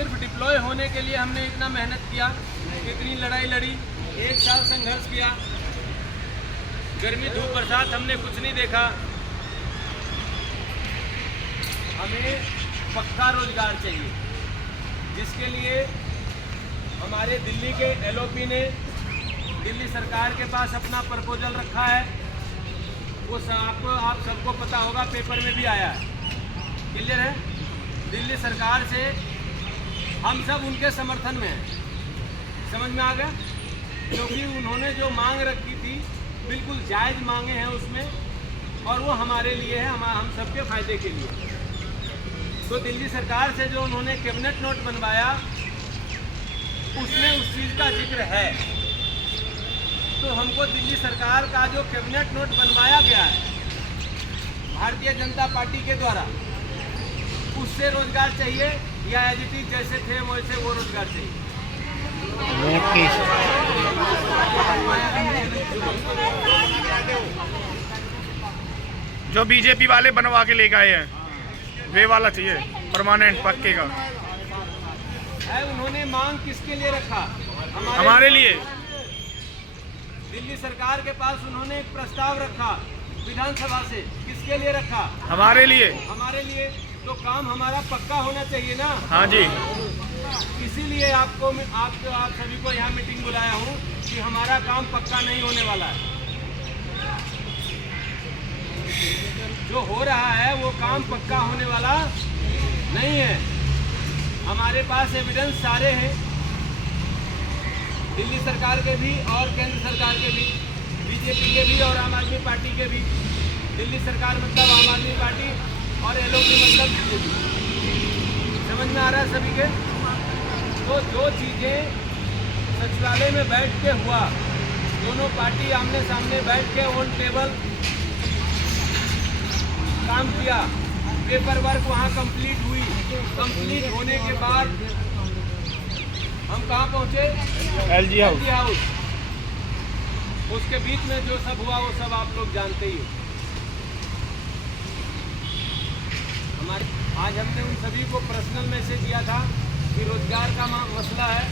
सिर्फ डिप्लॉय होने के लिए हमने इतना मेहनत किया, इतनी लड़ाई लड़ी, 1 साल संघर्ष किया, गर्मी धूप बरसात हमने कुछ नहीं देखा। हमें पक्का रोजगार चाहिए, जिसके लिए हमारे दिल्ली के एलओपी ने दिल्ली सरकार के पास अपना प्रपोजल रखा है। वो आप सबको पता होगा, पेपर में भी आया है, क्लियर है। दिल्ली सरकार से हम सब उनके समर्थन में हैं, समझ में आ गया, क्योंकि उन्होंने जो मांग रखी थी बिल्कुल जायज़ मांगे हैं उसमें, और वो हमारे लिए है, हम सबके फायदे के लिए। तो दिल्ली सरकार से जो उन्होंने कैबिनेट नोट बनवाया उसमें उस चीज़ का जिक्र है। तो हमको दिल्ली सरकार का जो कैबिनेट नोट बनवाया गया है भारतीय जनता पार्टी के द्वारा, उससे रोजगार चाहिए, या एज इट इज जैसे थे वैसे वो रोजगार चाहिए। जो बीजेपी वाले बनवा के लेके आए हैं वे वाला चाहिए, परमानेंट पक्के का है। उन्होंने मांग किसके लिए रखा? हमारे लिए। दिल्ली सरकार के पास उन्होंने एक प्रस्ताव रखा विधानसभा से, किसके लिए रखा? हमारे लिए। हमारे लिए। तो काम हमारा पक्का होना चाहिए ना। हाँ जी, इसीलिए आप सभी को यहाँ मीटिंग बुलाया हूँ कि हमारा काम पक्का नहीं होने वाला है। जो हो रहा है वो काम पक्का होने वाला नहीं है। हमारे पास एविडेंस सारे हैं, दिल्ली सरकार के भी और केंद्र सरकार के भी, बीजेपी के भी और आम आदमी पार्टी के भी। दिल्ली सरकार मतलब आम आदमी पार्टी और एलओपी मतलब बीजेपी। समझ में आ रहा है सभी के? तो जो चीज़ें सचिवालय में बैठ के हुआ, दोनों पार्टी आमने सामने बैठ के ऑन टेबल काम किया, पेपर वर्क वहाँ कंप्लीट हुई। कंप्लीट होने के बाद हम कहाँ पहुँचे? LG house. उसके बीच में जो सब हुआ वो सब आप लोग जानते ही हो। आज हमने उन सभी को पर्सनल मैसेज दिया था कि रोजगार का मसला है,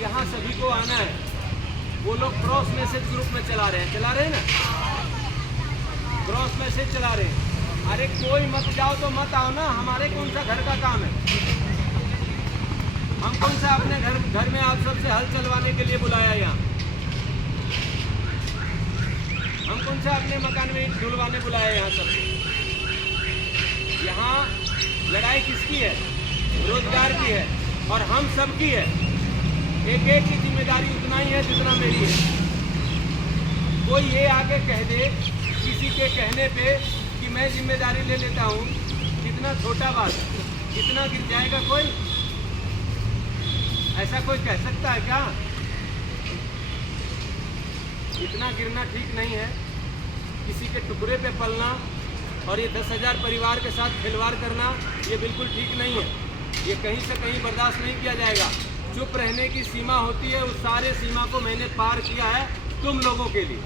यहाँ सभी को आना है। वो लोग क्रॉस मैसेज ग्रुप में चला रहे हैं ना, क्रॉस मैसेज चला रहे हैं। अरे कोई मत जाओ तो मत आओ ना, हमारे कौन सा घर का काम है? हम कौन सा अपने घर में आप सबसे हल चलवाने के लिए बुलाया यहाँ? हम कौन सा अपने मकान में ईंट ढुलवाने बुलाया यहाँ सबसे? यहाँ लड़ाई किसकी है? रोजगार की है, और हम सब की है। एक एक की जिम्मेदारी उतना ही है जितना मेरी है। कोई ये आके कह दे किसी के कहने पे कि मैं जिम्मेदारी ले लेता हूँ, कितना छोटा बात है, कितना गिर जाएगा कोई? ऐसा कोई कह सकता है क्या? इतना गिरना ठीक नहीं है। किसी के टुकड़े पे पलना और ये 10,000 परिवार के साथ खिलवाड़ करना, ये बिल्कुल ठीक नहीं है। ये कहीं से कहीं बर्दाश्त नहीं किया जाएगा। चुप रहने की सीमा होती है, उस सारे सीमा को मैंने पार किया है तुम लोगों के लिए।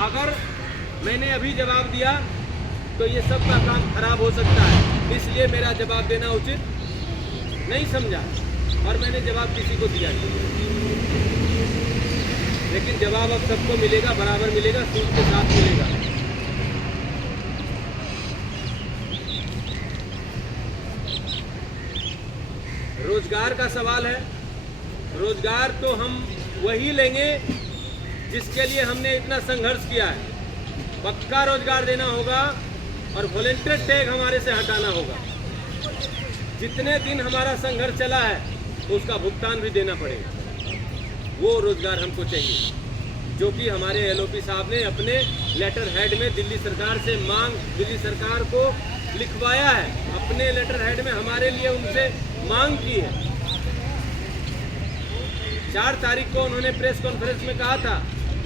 अगर मैंने अभी जवाब दिया तो ये सब का काम खराब हो सकता है, इसलिए मेरा जवाब देना उचित नहीं समझा, और मैंने जवाब किसी को दिया नहीं। लेकिन जवाब अब सबको मिलेगा, बराबर मिलेगा, सूद के साथ मिलेगा। रोजगार का सवाल है। रोजगार तो हम वही लेंगे जिसके लिए हमने इतना संघर्ष किया है। पक्का रोजगार देना होगा और वॉलंटियर टैग हमारे से हटाना होगा। जितने दिन हमारा संघर्ष चला है उसका भुगतान भी देना पड़ेगा। वो रोजगार हमको चाहिए, जो कि हमारे एलओपी साहब ने अपने लेटर हेड में दिल्ली सरकार से दिल्ली सरकार को लिखवाया है। अपने लेटर हेड में हमारे लिए उनसे मांग की है। 4 तारीख को उन्होंने प्रेस कॉन्फ्रेंस में कहा था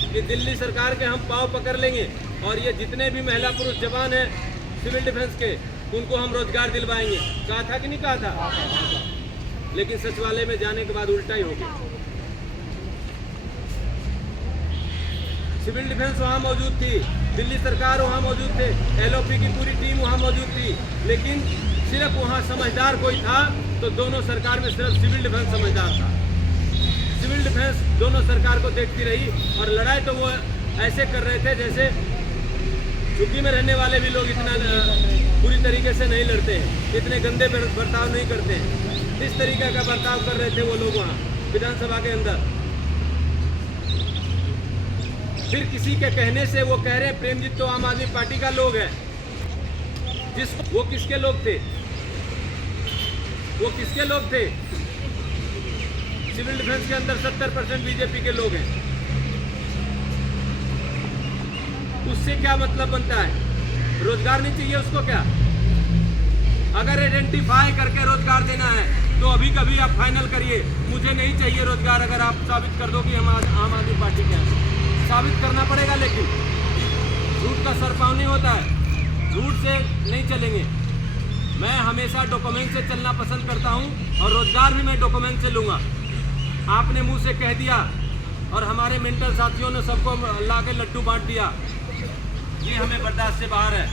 कि दिल्ली सरकार के हम पांव पकड़ लेंगे, और ये जितने भी महिला पुरुष जवान हैं सिविल डिफेंस के, उनको हम रोजगार दिलवाएंगे। कहा था कि नहीं कहा था? लेकिन सचिवालय में जाने के बाद उल्टा ही हो गया। सिविल डिफेंस वहाँ मौजूद थी, दिल्ली सरकार वहाँ मौजूद थे, LOP की पूरी टीम वहाँ मौजूद थी, लेकिन सिर्फ वहाँ समझदार कोई था तो दोनों सरकार में सिर्फ सिविल डिफेंस समझदार था। सिविल डिफेंस दोनों सरकार को देखती रही और लड़ाई तो वो ऐसे कर रहे थे जैसे झुग्गी में रहने वाले भी लोग इतना पूरी तरीके से नहीं लड़ते हैं, इतने गंदे बर्ताव नहीं करते हैं। इस तरीके का बर्ताव कर रहे थे वो लोग वहाँ विधानसभा के अंदर। फिर किसी के कहने से वो कह रहे हैं प्रेमजीत तो आम आदमी पार्टी का लोग है। वो किसके लोग थे? वो किसके लोग थे? सिविल डिफेंस के अंदर 70% बीजेपी के लोग हैं। उससे क्या मतलब बनता है? रोजगार नहीं चाहिए उसको क्या? अगर आइडेंटिफाई करके रोजगार देना है तो अभी कभी आप फाइनल करिए, मुझे नहीं चाहिए रोजगार। अगर आप साबित कर दो कि हम आम आदमी पार्टी के हैं, साबित करना पड़ेगा, लेकिन झूठ का सरपाव नहीं होता है, झूठ से नहीं चलेंगे। मैं हमेशा डॉक्यूमेंट से चलना पसंद करता हूं और रोजगार भी मैं डॉक्यूमेंट से लूंगा। आपने मुंह से कह दिया और हमारे मेंटर साथियों ने सबको ला के लड्डू बांट दिया, ये हमें बर्दाश्त से बाहर है।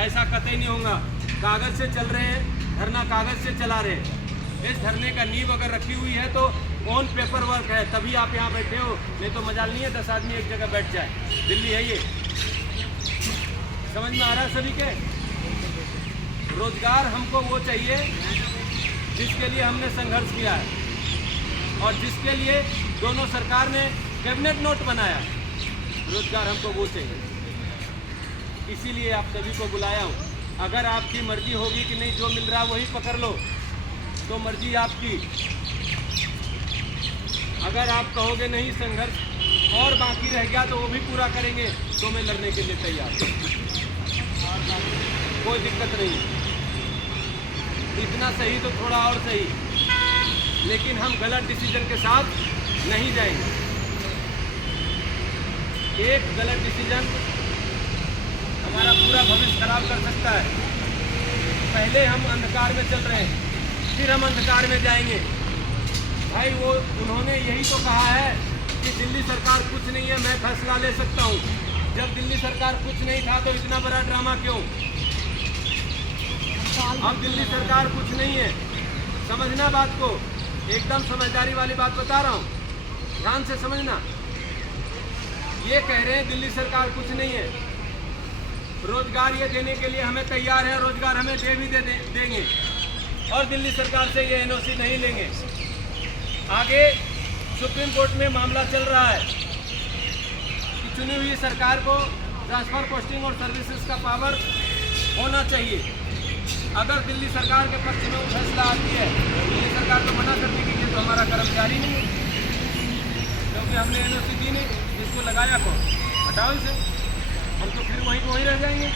ऐसा कतई नहीं होगा। कागज से चल रहे हैं, धरना कागज से चला रहे हैं। इस धरने का नींव अगर रखी हुई है तो ऑन पेपर वर्क है, तभी आप यहाँ बैठे हो, नहीं तो मजाल नहीं है 10 आदमी एक जगह बैठ जाए। दिल्ली है ये, समझ में आ रहा है सभी के? रोजगार हमको वो चाहिए जिसके लिए हमने संघर्ष किया है और जिसके लिए दोनों सरकार ने कैबिनेट नोट बनाया। रोजगार हमको वो चाहिए, इसीलिए आप सभी को बुलाया हूँ। अगर आपकी मर्जी होगी कि नहीं जो मिल रहा है वही पकड़ लो तो मर्जी आपकी। अगर आप कहोगे नहीं संघर्ष और बाकी रह गया तो वो भी पूरा करेंगे तो मैं लड़ने के लिए तैयार हूँ, कोई दिक्कत नहीं। इतना सही तो थोड़ा और सही, लेकिन हम गलत डिसीजन के साथ नहीं जाएंगे। एक गलत डिसीजन हमारा पूरा भविष्य खराब कर सकता है। पहले हम अंधकार में चल रहे हैं, फिर हम अंधकार में जाएंगे। भाई वो उन्होंने यही तो कहा है कि दिल्ली सरकार कुछ नहीं है, मैं फैसला ले सकता हूँ। जब दिल्ली सरकार कुछ नहीं था तो इतना बड़ा ड्रामा क्यों? अब दिल्ली सरकार कुछ नहीं है, समझना बात को। एकदम समझदारी वाली बात बता रहा हूँ, ध्यान से समझना। ये कह रहे हैं दिल्ली सरकार कुछ नहीं है, रोजगार ये देने के लिए हमें तैयार है, रोजगार हमें देंगे और दिल्ली सरकार से ये NOC नहीं लेंगे। आगे सुप्रीम कोर्ट में मामला चल रहा है कि चुनी हुई सरकार को ट्रांसफर पोस्टिंग और सर्विसेज का पावर होना चाहिए। अगर दिल्ली सरकार के पक्ष में वो फैसला आती है, दिल्ली सरकार तो मना कर देगी कि तो हमारा कर्मचारी नहीं है, क्योंकि हमने NOC दी नहीं, जिसको लगाया को हटाओ इसे, हम तो फिर वहीं रह जाएंगे।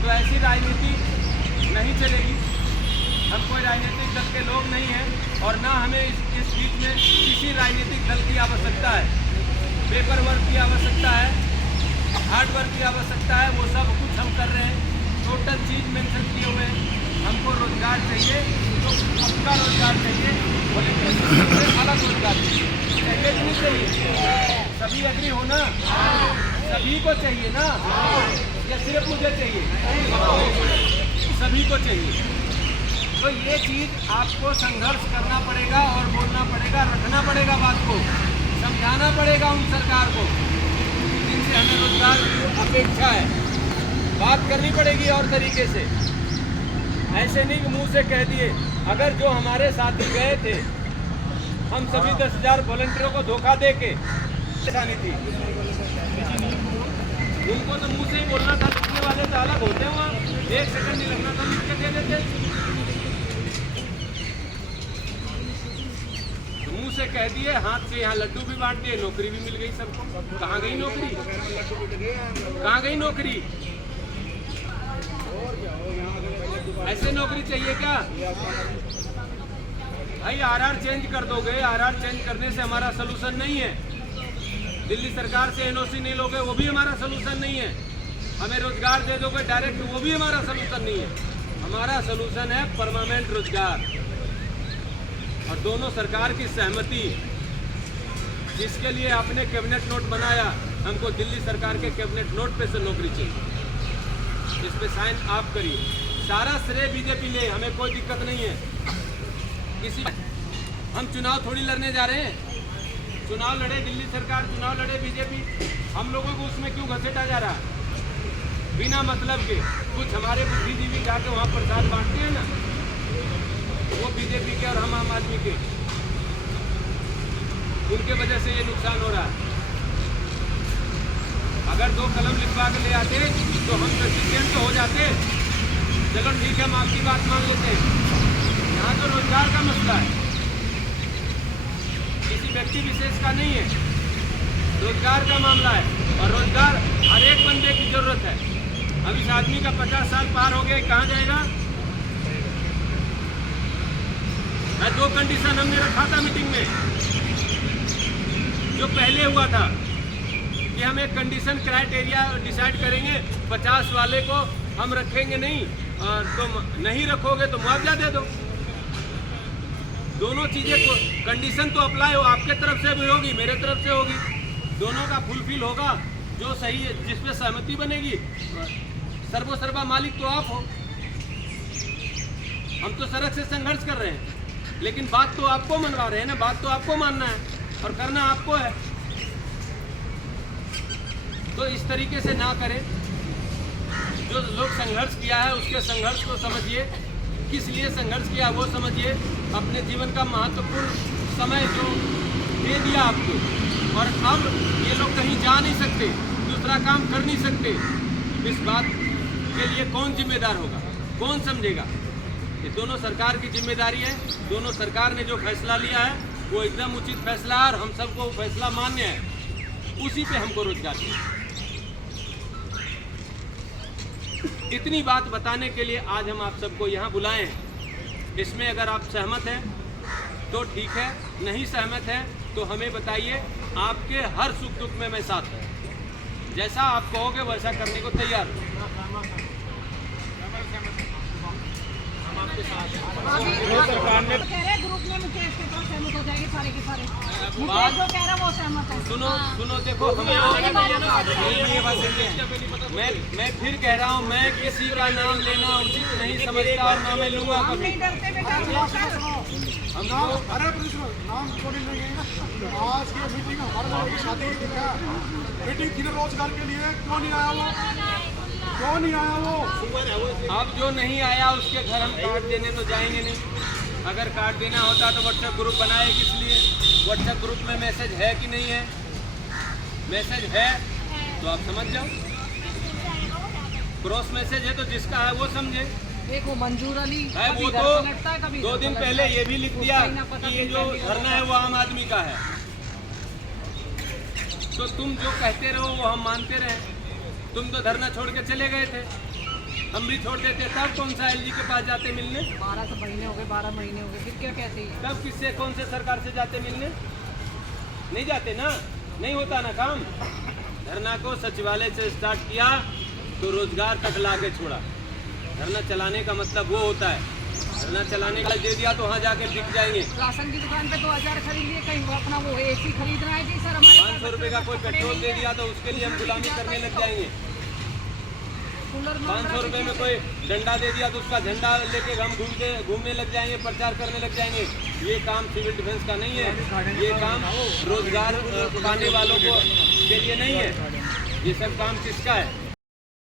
तो ऐसी राजनीति नहीं चलेगी। हम कोई राजनीतिक दल के लोग नहीं हैं और ना हमें इस बीच में किसी राजनीतिक दल की आवश्यकता है। पेपर वर्क की आवश्यकता है, हार्ड वर्क की आवश्यकता है, वो सब कुछ हम कर रहे हैं। टोटल चीज़ मेंशन किए हुए हैं। हमको रोजगार चाहिए तो पक्का रोजगार चाहिए, अलग रोजगार चाहिए कि नहीं चाहिए? सभी एग्री हो ना? सभी को चाहिए ना, या सिर्फ मुझे चाहिए? सभी को चाहिए। तो ये चीज़ आपको संघर्ष करना पड़ेगा और बोलना पड़ेगा, रखना पड़ेगा, बात को समझाना पड़ेगा उन सरकार को जिनसे हमें रोजगार की अपेक्षा है। बात करनी पड़ेगी और तरीके से, ऐसे नहीं कि मुंह से कह दिए। अगर जो हमारे साथी गए थे, हम सभी 10,000 वॉलंटियरों को धोखा दे के परेशानी थी, उनको तो मुंह से ही बोलना था। लिखने वाले तो अलग होते हैं, वहाँ 1 सेकंड नहीं लगना था, लिख के दे देते। मुंह से कह दिए, हाथ से यहाँ लड्डू भी बांट दिए, नौकरी भी मिल गई सबको। कहाँ गई नौकरी? कहाँ गई नौकरी? ऐसे नौकरी चाहिए क्या भाई? RR चेंज कर दोगे, RR चेंज करने से हमारा सलूशन नहीं है। दिल्ली सरकार से NOC नहीं लोगे, वो भी हमारा सलूशन नहीं है। हमें रोजगार दे दोगे डायरेक्ट, वो भी हमारा सलूशन नहीं है। हमारा सलूशन है परमानेंट रोजगार और दोनों सरकार की सहमति, जिसके लिए आपने कैबिनेट नोट बनाया। हमको दिल्ली सरकार के कैबिनेट नोट पे से नौकरी चाहिए, इस पे साइन आप करिए। सारा श्रेय बीजेपी ले, हमें कोई दिक्कत नहीं है। किसी हम चुनाव थोड़ी लड़ने जा रहे हैं, चुनाव लड़े दिल्ली सरकार, चुनाव लड़े बीजेपी, हम लोगों को उसमें क्यों घसीटा जा रहा है बिना मतलब के? कुछ हमारे बुद्धिजीवी जाके वहाँ प्रसाद बांटते हैं ना, वो बीजेपी के और हम आम आदमी के, उनके वजह से ये नुकसान हो रहा है। अगर 2 कलम लिखवा के ले आते तो हम प्रेसिडेंट तो हो जाते। चलो ठीक है, हम आपकी बात मान लेते हैं। यहाँ तो रोजगार का मसला है, किसी व्यक्ति विशेष का नहीं है, रोजगार का मामला है। और रोजगार हर एक बंदे की जरूरत है। अब इस आदमी का 50 साल पार हो गया, कहाँ जाएगा? मैं 2 कंडीशन हमने रखा था मीटिंग में, जो पहले हुआ था कि हम एक कंडीशन क्राइटेरिया डिसाइड करेंगे, 50 वाले को हम रखेंगे नहीं, और तुम नहीं रखोगे तो मुआवजा दे दो। दोनों चीजें को कंडीशन तो अप्लाई हो, आपके तरफ से भी होगी, मेरे तरफ से होगी, दोनों का फुलफिल होगा। जो सही है, जिसपे सहमति बनेगी, सर्वोसर्वा मालिक तो आप हो। हम तो सड़क से संघर्ष कर रहे हैं, लेकिन बात तो आपको मनवा रहे हैं ना, बात तो आपको मानना है और करना आपको है। तो इस तरीके से ना करें। जो लोग संघर्ष किया है उसके संघर्ष को समझिए, किस लिए संघर्ष किया वो समझिए। अपने जीवन का महत्वपूर्ण समय जो दे दिया आपको, और अब ये लोग कहीं जा नहीं सकते, दूसरा काम कर नहीं सकते, इस बात के लिए कौन जिम्मेदार होगा, कौन समझेगा? ये दोनों सरकार की जिम्मेदारी है। दोनों सरकार ने जो फैसला लिया है वो एकदम उचित फैसला है, और हम सबको फैसला मान्य है। उसी पे हमको रोजगार चाहिए। इतनी बात बताने के लिए आज हम आप सबको यहाँ बुलाए हैं। इसमें अगर आप सहमत हैं तो ठीक है, नहीं सहमत हैं तो हमें बताइए। आपके हर सुख दुख में मैं साथ हूँ, जैसा आप कहोगे वैसा करने को तैयार हूँ। सरकार ने कह रहे ग्रुप में मुकेश के तो सहमत हो जाएंगे सारे के सारे। मुकेश जो कह रहा है वो सहमत है। सुनो देखो, मैं फिर कह रहा हूँ, मैं किसी का नाम लेना उचित नहीं समझता और ना मैं लूंगा हम कभी। नहीं डरते बेटा। आज की मीटिंग हमारे लोगों की शादी की है, मीटिंग थी रोजगार के लिए, क्यों नहीं आया वो? क्यों नहीं आया वो? अब जो नहीं आया उसके घर हम कार्ड देने तो जाएंगे नहीं। अगर कार्ड देना होता तो व्हाट्सएप ग्रुप बनाए किस लिए? व्हाट्सएप ग्रुप में मैसेज है कि नहीं है? मैसेज है तो आप समझ जाओ, क्रॉस मैसेज है तो जिसका है वो समझे। देखो मंजूर अली है वो तो 2 दिन पहले ये भी लिख दिया कि ये जो धरना है वो आम आदमी का है। तो तुम जो कहते रहो वो हम मानते रहे। तुम तो धरना छोड़ के चले गए थे, हम भी छोड़ देते, तब कौन सा एलजी के पास जाते मिलने? 12 महीने हो गए, 12 महीने हो गए, फिर क्या कहते हैं? तब किससे, कौन से सरकार से जाते मिलने? नहीं जाते ना, नहीं होता ना काम। धरना को सचिवालय से स्टार्ट किया तो रोजगार तक ला के छोड़ा। धरना चलाने का मतलब वो होता है, धरना चलाने का दे दिया तो वहाँ जाके बिक जाएंगे। राशन की दुकान पे 2000 खरीद लिए, कहीं वो अपना वो एसी खरीद रहा है जी सर हमारे 500 रुपये का कोई पेट्रोल दे दिया तो उसके लिए हम गुलामी करने लग जाएंगे। 500 रुपये में कोई डंडा दे दिया तो उसका झंडा लेके हम घूमने लग जाएंगे, प्रचार करने लग जाएंगे। ये काम सिविल डिफेंस का नहीं है, ये काम रोजगार पाने वालों को के लिए नहीं है। ये सब काम किसका है?